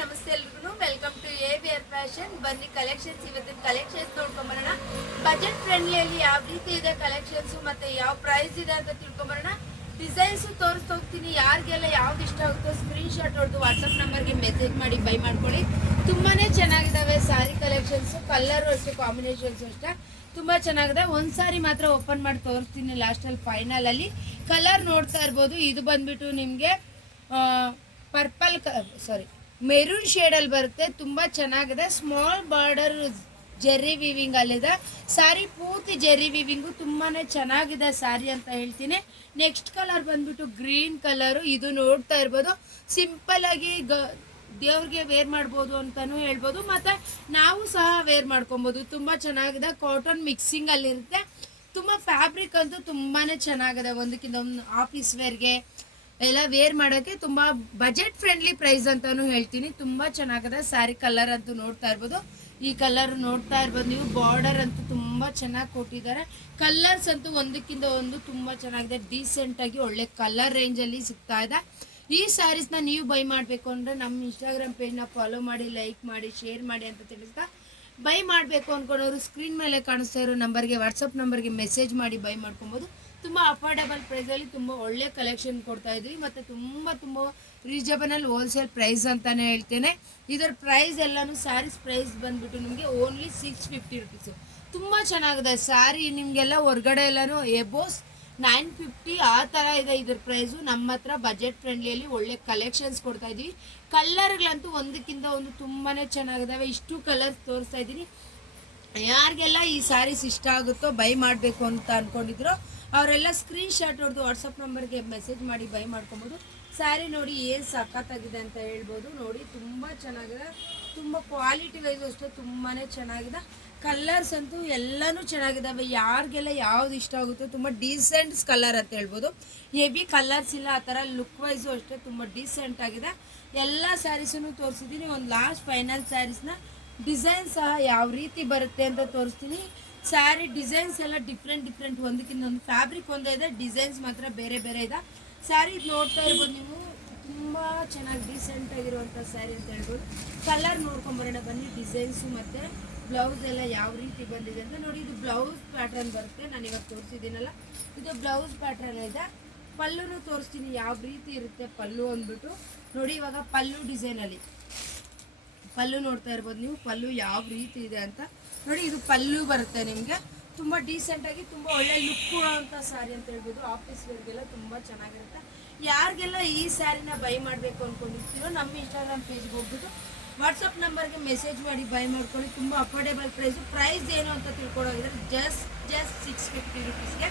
ನಮಸ್ತೆ ಎಲ್ರಿಗೂ welcome to AVR fashion. ಬನ್ನಿ ಕಲೆಕ್ಷನ್ಸ್, ಇವತ್ತಿನ ಕಲೆಕ್ಷನ್ಸ್ ನೋಡ್ಕೊಂಬರೋಣ. ಬಜೆಟ್ ಫ್ರೆಂಡ್ಲಿಯಲ್ಲಿ ಯಾವ ರೀತಿ ಇದೆ ಕಲೆಕ್ಷನ್ಸ್ ಮತ್ತೆ ಯಾವ ಪ್ರೈಸ್ ಇದೆ ಅಂತ ತಿಳ್ಕೊಂಬರೋಣ. ಡಿಸೈನ್ಸ್ ತೋರಿಸ್ತಾ ಹೋಗ್ತೀನಿ. ಯಾರಿಗೆಲ್ಲ ಯಾವ್ದು ಇಷ್ಟ ಆಗುತ್ತೋ ಸ್ಕ್ರೀನ್ ಶಾಟ್ ಹೊಡೆದು ವಾಟ್ಸಪ್ ನಂಬರ್ಗೆ ಮೆಸೇಜ್ ಮಾಡಿ ಬೈ ಮಾಡ್ಕೊಳ್ಳಿ. ತುಂಬಾನೇ ಚೆನ್ನಾಗಿದ್ದಾವೆ ಸಾರಿ ಕಲೆಕ್ಷನ್ಸ್, ಕಲರ್ ಅಷ್ಟೇ, ಕಾಂಬಿನೇಷನ್ಸ್ ಅಷ್ಟೇ ತುಂಬಾ ಚೆನ್ನಾಗಿದೆ. ಒಂದ್ ಸಾರಿ ಮಾತ್ರ ಓಪನ್ ಮಾಡಿ ತೋರಿಸ್ತೀನಿ ಲಾಸ್ಟಲ್ಲಿ ಫೈನಲ್ ಅಲ್ಲಿ. ಕಲರ್ ನೋಡ್ತಾ ಇರ್ಬೋದು. ಇದು ಬಂದ್ಬಿಟ್ಟು ನಿಮ್ಗೆ ಪರ್ಪಲ್ ಮೆರೂನ್ ಶೇಡಲ್ಲಿ ಬರುತ್ತೆ. ತುಂಬ ಚೆನ್ನಾಗಿದೆ. ಸ್ಮಾಲ್ ಬಾರ್ಡರ್ ಜೆರ್ರಿ ವಿವಿಂಗ್ ಅಲ್ಲಿದೆ. ಸ್ಯಾರಿ ಪೂರ್ತಿ ಜೆರ್ರಿ ವಿವಿಂಗು ತುಂಬಾ ಚೆನ್ನಾಗಿದೆ ಸ್ಯಾರಿ ಅಂತ ಹೇಳ್ತೀನಿ. ನೆಕ್ಸ್ಟ್ ಕಲರ್ ಬಂದ್ಬಿಟ್ಟು ಗ್ರೀನ್ ಕಲರು. ಇದು ನೋಡ್ತಾ ಇರ್ಬೋದು. ಸಿಂಪಲ್ ಆಗಿ ದೇವ್ರಿಗೆ ವೇರ್ ಮಾಡ್ಬೋದು ಅಂತಲೂ ಹೇಳ್ಬೋದು, ಮತ್ತು ನಾವು ಸಹ ವೇರ್ ಮಾಡ್ಕೊಬೋದು. ತುಂಬ ಚೆನ್ನಾಗಿದೆ. ಕಾಟನ್ ಮಿಕ್ಸಿಂಗ್ ಅಲ್ಲಿರುತ್ತೆ. ತುಂಬ ಫ್ಯಾಬ್ರಿಕ್ ಅಂತೂ ತುಂಬಾ ಚೆನ್ನಾಗಿದೆ. ಒಂದಕ್ಕಿಂತ ಒಂದು ಆಫೀಸ್ ವೇರ್ಗೆ ಎಲ್ಲ ವೇರ್ ಮಾಡೋಕ್ಕೆ ತುಂಬ ಬಜೆಟ್ ಫ್ರೆಂಡ್ಲಿ ಪ್ರೈಸ್ ಅಂತಾನು ಹೇಳ್ತೀನಿ. ತುಂಬ ಚೆನ್ನಾಗಿದೆ ಸ್ಯಾರಿ. ಕಲರ್ ಅಂತೂ ನೋಡ್ತಾ ಇರ್ಬೋದು. ಈ ಕಲರ್ ನೋಡ್ತಾ ಇರ್ಬೋದು ನೀವು. ಬಾರ್ಡರ್ ಅಂತೂ ತುಂಬ ಚೆನ್ನಾಗಿ ಕೊಟ್ಟಿದ್ದಾರೆ. ಕಲರ್ಸ್ ಅಂತೂ ಒಂದಕ್ಕಿಂತ ಒಂದು ತುಂಬ ಚೆನ್ನಾಗಿದೆ. ಡೀಸೆಂಟಾಗಿ ಒಳ್ಳೆ ಕಲರ್ ರೇಂಜಲ್ಲಿ ಸಿಗ್ತಾ ಇದೆ. ಈ ಸ್ಯಾರೀಸ್ನ ನೀವು ಬೈ ಮಾಡಬೇಕು ಅಂದರೆ ನಮ್ಮ ಇನ್ಸ್ಟಾಗ್ರಾಮ್ ಪೇಜ್ನ ಫಾಲೋ ಮಾಡಿ, ಲೈಕ್ ಮಾಡಿ, ಶೇರ್ ಮಾಡಿ ಅಂತ ತಿಳಿಸ್ತಾ, ಬೈ ಮಾಡಬೇಕು ಅಂದ್ಕೊಂಡವರು ಸ್ಕ್ರೀನ್ ಮೇಲೆ ಕಾಣಿಸ್ತಾ ಇರೋ ನಂಬರ್ಗೆ, ವಾಟ್ಸಪ್ ನಂಬರ್ಗೆ ಮೆಸೇಜ್ ಮಾಡಿ ಬೈ ಮಾಡ್ಕೊಬೋದು. ತುಂಬ ಅಫೋರ್ಡಬಲ್ ಪ್ರೈಸಲ್ಲಿ ತುಂಬ ಒಳ್ಳೆ ಕಲೆಕ್ಷನ್ ಕೊಡ್ತಾ ಇದ್ವಿ, ಮತ್ತು ತುಂಬ ರೀಸನಬಲ್ ಹೋಲ್ಸೇಲ್ ಪ್ರೈಸ್ ಅಂತಲೇ ಹೇಳ್ತೇನೆ. ಇದರ ಪ್ರೈಸ್ ಎಲ್ಲನೂ ಸ್ಯಾರೀಸ್ ಪ್ರೈಸ್ ಬಂದುಬಿಟ್ಟು ನಿಮಗೆ ಓನ್ಲಿ 650 ರುಪೀಸು. ತುಂಬ ಚೆನ್ನಾಗಿದೆ ಸ್ಯಾರಿ. ನಿಮಗೆಲ್ಲ ಹೊರಗಡೆ ಎಲ್ಲನೂ ಎಬೋಸ್ 950 ಆ ಥರ ಇದೆ ಇದ್ರ ಪ್ರೈಸು. ನಮ್ಮ ಹತ್ರ ಬಜೆಟ್ ಫ್ರೆಂಡ್ಲಿಯಲ್ಲಿ ಒಳ್ಳೆ ಕಲೆಕ್ಷನ್ಸ್ ಕೊಡ್ತಾ ಇದ್ದೀವಿ. ಕಲರ್ಗಳಂತೂ ಒಂದಕ್ಕಿಂತ ಒಂದು ತುಂಬಾ ಚೆನ್ನಾಗಿದ್ದಾವೆ. ಇಷ್ಟು ಕಲರ್ಸ್ ತೋರಿಸ್ತಾ ಇದ್ದೀನಿ. ಯಾರಿಗೆಲ್ಲ ಈ ಸ್ಯಾರೀಸ್ ಇಷ್ಟ ಆಗುತ್ತೋ, ಬೈ ಮಾಡಬೇಕು ಅಂತ ಅಂದ್ಕೊಂಡಿದ್ರು ಅವರೆಲ್ಲ ಸ್ಕ್ರೀನ್ ಶಾಟ್ ಹೊಡೆದು ವಾಟ್ಸಪ್ ನಂಬರ್ಗೆ ಮೆಸೇಜ್ ಮಾಡಿ ಬೈ ಮಾಡ್ಕೊಬೋದು. ಸ್ಯಾರಿ ನೋಡಿ ಏನು ಸಖತ್ತಾಗಿದೆ ಅಂತ ಹೇಳ್ಬೋದು. ನೋಡಿ ತುಂಬ ಚೆನ್ನಾಗಿದೆ. ತುಂಬ ಕ್ವಾಲಿಟಿ ವೈಸು ಅಷ್ಟೇ ತುಂಬಾ ಚೆನ್ನಾಗಿದೆ. ಕಲರ್ಸ್ ಅಂತೂ ಎಲ್ಲನೂ ಚೆನ್ನಾಗಿದ್ದಾವೆ. ಯಾರಿಗೆಲ್ಲ ಯಾವ್ದು ಇಷ್ಟ ಆಗುತ್ತೋ, ತುಂಬ ಡೀಸೆಂಟ್ಸ್ ಕಲರ್ ಅಂತ ಹೇಳ್ಬೋದು. ಹೆವಿ ಕಲರ್ಸ್ ಇಲ್ಲ, ಆ ಥರ ಲುಕ್ ವೈಸು ಅಷ್ಟೇ ತುಂಬ ಡೀಸೆಂಟ್ ಆಗಿದೆ. ಎಲ್ಲ ಸ್ಯಾರೀಸನ್ನು ತೋರಿಸಿದ್ದೀನಿ. ಒಂದು ಲಾಸ್ಟ್ ಫೈನಲ್ ಸ್ಯಾರೀಸ್ನ ಡಿಸೈನ್ ಸಹ ಯಾವ ರೀತಿ ಬರುತ್ತೆ ಅಂತ ತೋರಿಸ್ತೀನಿ. ಸ್ಯಾರಿ ಡಿಸೈನ್ಸ್ ಎಲ್ಲ ಡಿಫ್ರೆಂಟ್ ಒಂದಕ್ಕಿಂತ ಒಂದು. ಫ್ಯಾಬ್ರಿಕ್ ಒಂದೇ ಇದೆ, ಡಿಸೈನ್ಸ್ ಮಾತ್ರ ಬೇರೆ ಇದೆ. ಸ್ಯಾರಿ ನೋಡ್ತಾ ಇರ್ಬೋದು ನೀವು. ತುಂಬ ಚೆನ್ನಾಗಿ ಡೀಸೆಂಟ್ ಆಗಿರುವಂಥ ಸ್ಯಾರಿ ಅಂತ ಹೇಳ್ಬೋದು. ಕಲರ್ ನೋಡ್ಕೊಂಬರೋಣ ಬನ್ನಿ. ಡಿಸೈನ್ಸು ಮತ್ತು ಬ್ಲೌಸ್ ಎಲ್ಲ ಯಾವ ರೀತಿ ಬಂದಿದೆ ಅಂತ ನೋಡಿ. ಇದು ಬ್ಲೌಸ್ ಪ್ಯಾಟ್ರನ್ ಬರುತ್ತೆ. ನಾನು ಇವಾಗ ತೋರಿಸಿದ್ದೀನಲ್ಲ, ಇದು ಬ್ಲೌಸ್ ಪ್ಯಾಟ್ರನ್ ಇದೆ. ಪಲ್ಲುನು ತೋರಿಸ್ತೀನಿ ಯಾವ ರೀತಿ ಇರುತ್ತೆ ಪಲ್ಲು ಅಂದ್ಬಿಟ್ಟು. ನೋಡಿ ಇವಾಗ ಪಲ್ಲು ಡಿಸೈನಲ್ಲಿ ಪಲ್ಲು ನೋಡ್ತಾ ಇರ್ಬೋದು ನೀವು. ಪಲ್ಲು ಯಾವ ರೀತಿ ಇದೆ ಅಂತ ನೋಡಿ. ಇದು ಪಲ್ಲು ಬರುತ್ತೆ ನಿಮಗೆ. ತುಂಬ ಡೀಸೆಂಟಾಗಿ ತುಂಬ ಒಳ್ಳೆ ಲುಕ್ ಕೊಡುವಂಥ ಸ್ಯಾರಿ ಅಂತ ಹೇಳ್ಬೋದು. ಆಫೀಸ್ ವೇರ್ಗೆಲ್ಲ ತುಂಬ ಚೆನ್ನಾಗಿರುತ್ತೆ. ಯಾರಿಗೆಲ್ಲ ಈ ಸ್ಯಾರಿನ ಬೈ ಮಾಡಬೇಕು ಅಂದ್ಕೊಂಡಿರ್ತೀರೋ ನಮ್ಮ ಇನ್ಸ್ಟಾಗ್ರಾಮ್ ಪೇಜ್ಗೆ ಹೋಗ್ಬಿಟ್ಟು ವಾಟ್ಸಪ್ ನಂಬರ್ಗೆ ಮೆಸೇಜ್ ಮಾಡಿ ಬೈ ಮಾಡ್ಕೊಳ್ಳಿ. ತುಂಬ ಅಫೋರ್ಡೆಬಲ್ ಪ್ರೈಸ್ ಏನು ಅಂತ ತಿಳ್ಕೊಳ್ಳೋದ್ರೆ ಜಸ್ಟ್ 650 ರುಪೀಸ್ಗೆ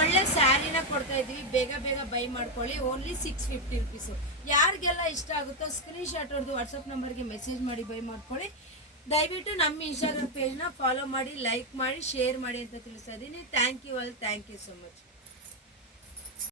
ಒಳ್ಳೆ ಸ್ಯಾರಿನ ಕೊಡ್ತಾ ಇದ್ದೀವಿ. ಬೇಗ ಬೈ ಮಾಡ್ಕೊಳ್ಳಿ. Only 650 rupees. ಯಾರಿಗೆಲ್ಲ ಇಷ್ಟ ಆಗುತ್ತೋ ಸ್ಕ್ರೀನ್ ಶಾಟ್ ಹೊಡೆದು ವಾಟ್ಸಪ್ ನಂಬರ್ಗೆ ಮೆಸೇಜ್ ಮಾಡಿ ಬೈ ಮಾಡ್ಕೊಳ್ಳಿ. ದಯವಿಟ್ಟು ನಮ್ಮ ಇನ್ಸ್ಟಾಗ್ರಾಮ್ ಪೇಜ್ನ ಫಾಲೋ ಮಾಡಿ, ಲೈಕ್ ಮಾಡಿ, ಶೇರ್ ಮಾಡಿ ಅಂತ ತಿಳಿಸ್ತಾ ಇದ್ದೀನಿ. Thank you all. Thank you so much.